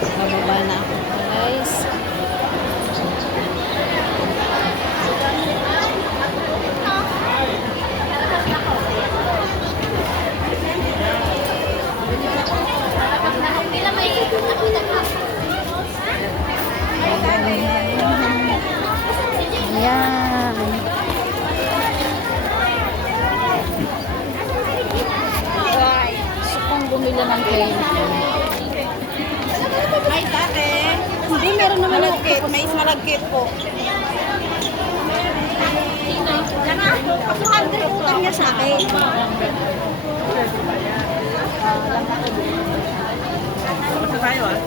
Bababa na ako, guys. Ayan. Gusto kong bumili ng candy. Ay, tate. Hindi, meron naman malagkit. May malagkit po. Utang niya sa akin. Basta tayo ah.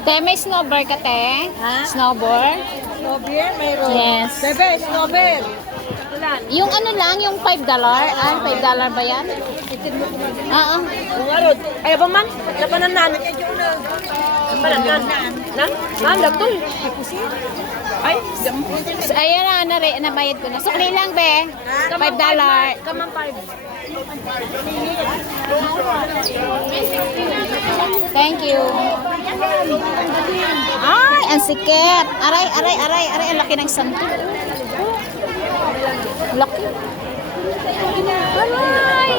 Te, may snowboard ka, te? Ha? Snowboard? Snowbeer, mayroon. Yes. Bebe, snowbeer. Yung ano lang, yung $5? Ah, $5 ba yan? Oo. Bungarod. Ay, ba man? Labanan namin. Labanan namin. Na? Lagtol. Ay, So, ayan na, nabayad ko na. Sukli lang, be. $5. Kamang 5. Thank you. Ay, ang sikit. Aray, aray, aray, aray. Ang laki ng santo. Laki. Aray.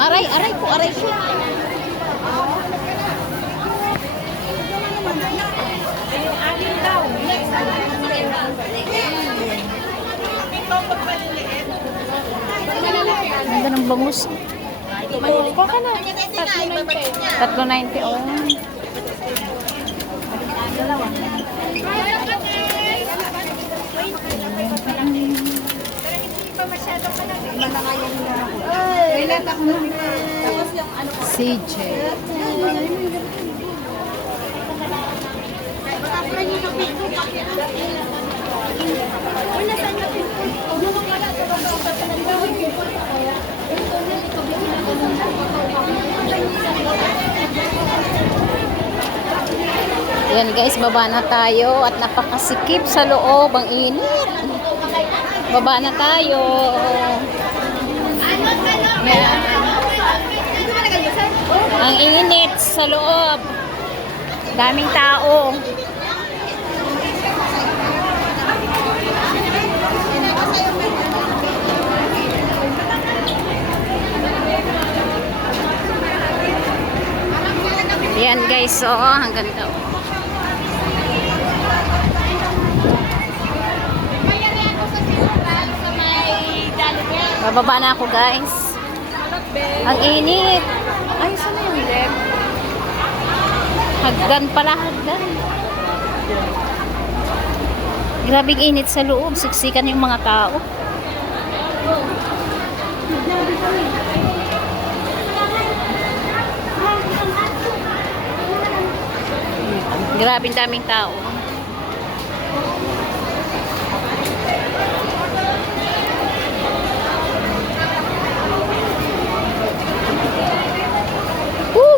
Aray, aray po, aray po. Ganda ng bangus. Kuha ka na. $3.90. Oh. CJ. Yan guys, baba na tayo at napakasikip sa loob, ang init. Baba na tayo. Yan. Ang init sa loob. Daming tao. Yan guys, so ang ganda. Bababa na ako guys. Ang init. Ay, saan na yung left? Hagdan pala, hagdan. Grabing init sa loob. Siksikan yung mga tao. Grabing daming tao.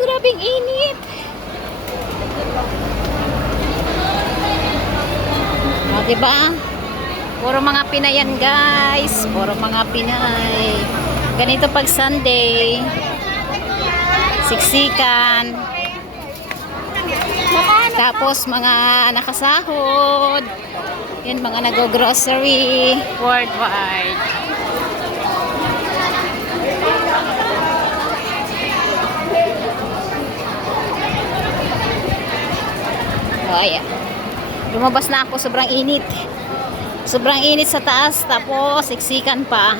Grabing init. O, diba? Puro mga Pinay yan, guys. Puro mga Pinay. Ganito pag Sunday. Siksikan. Tapos mga nakasahod. Yan, mga nag-grocery worldwide. O, ayan. Lumabas na ako, sobrang init. Sobrang init sa taas, tapos siksikan pa.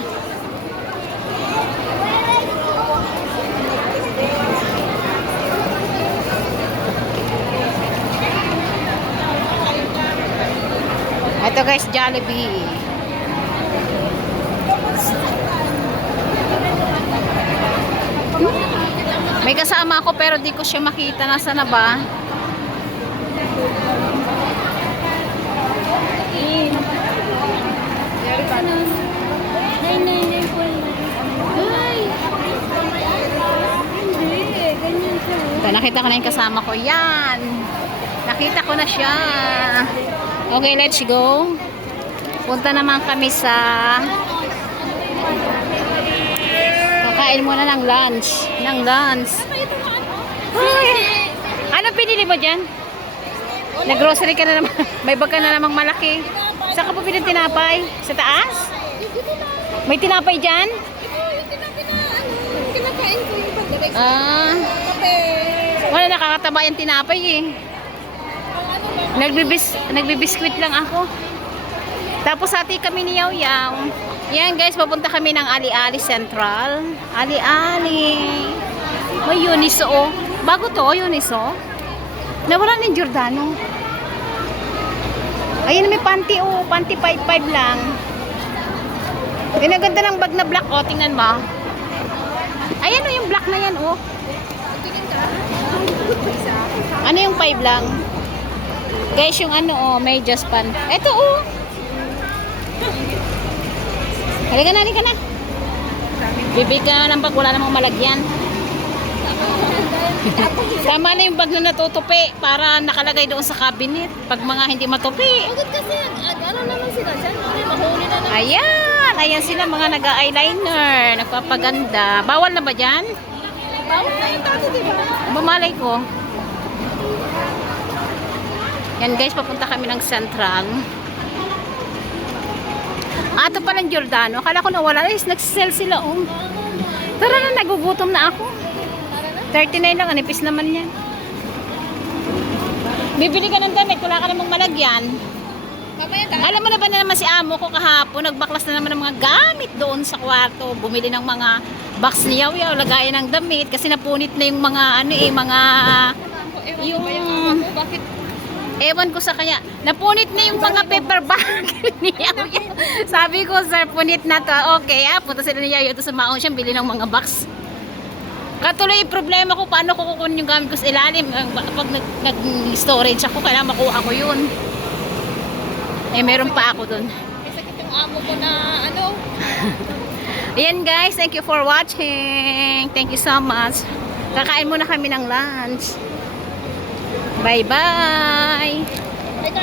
Ito guys, Jollibee. May kasama ako pero di ko siya makita. Nasa na ba? Nakita ko na yung kasama ko. Yan. Nakita ko na siya. Okay, let's go. Punta naman kami sa kakain muna ng lunch. Ay, ano pinili mo dyan? Nag-grocery ka na naman. May bag ka na namang malaki. Saan ka po pinili tinapay? Sa taas? May tinapay dyan? Kinakain ko yung pagdagay sa Ah, kape. wala, nakakataba yung tinapay eh. Nagbibiskwit lang ako. Tapos hati kami ni Yaw Yaw. Yan guys, papunta kami ng Ali-Ali Central. Ali-Ali. May Uniso oh. Bago to, Uniso. Nawala ni Giordano. Ayun, may panty oh. Panty 5.5 lang. Pinaganda ng bag na black oh. Tingnan mo. Ayan oh, yung black na yan oh. Ano yung 5 lang? Guys, yung ano oh, may just pan. Eto oh. Halika na. Bibig ka ng bag, wala namang malagyan. Tama na yung bag na natutupi para nakalagay doon sa cabinet. Pag mga hindi matupi. Bakit kasi, ano naman sila dyan? Mahuli na naman. Ayan sila mga nag-eyeliner, nagpapaganda. Bawal na ba dyan? Bawal na yung tato, diba? Bumalay ko. Yan guys, papunta kami ng Central. Ito palang Giordano. Akala ko nawala. Ay, nagsisell sila oh. Tara na, nagugutom na ako. 39 lang, anipis naman yan. Bibili ka ng damit, wala ka namang malagyan. Mamaya tayo. Alam mo na ba na naman si amo ko kahapon, nagbaklas na naman ng mga gamit doon sa kwarto. Bumili ng mga box ni Yaw Yaw, lagayan ng damit kasi napunit na yung mga Bakit? ewan ko sa kanya. Napunit na yung mga paper bag ni Yaw Yaw. Sabi ko, sir, punit na to. Okay, punta sila ni Yaw Yaw to sa Maon siyang bili ng mga box. Katuloy yung problema ko, paano ko kukunin yung gamit ko sa ilalim. Pag nag-storage ako, kailangan makuha ko yun. Meron pa ako dun. May sakit yung amo ko na ano. Ayan guys, thank you for watching. Thank you so much. Kakain muna kami ng lunch. Bye-bye.